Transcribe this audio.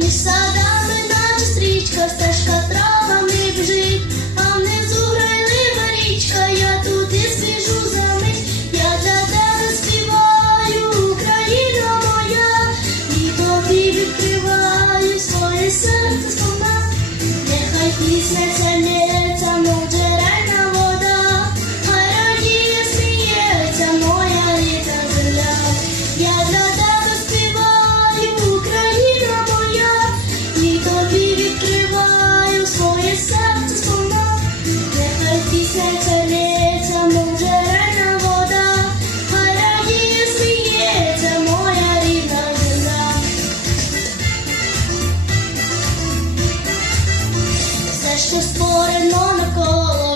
You saw just for a monocle.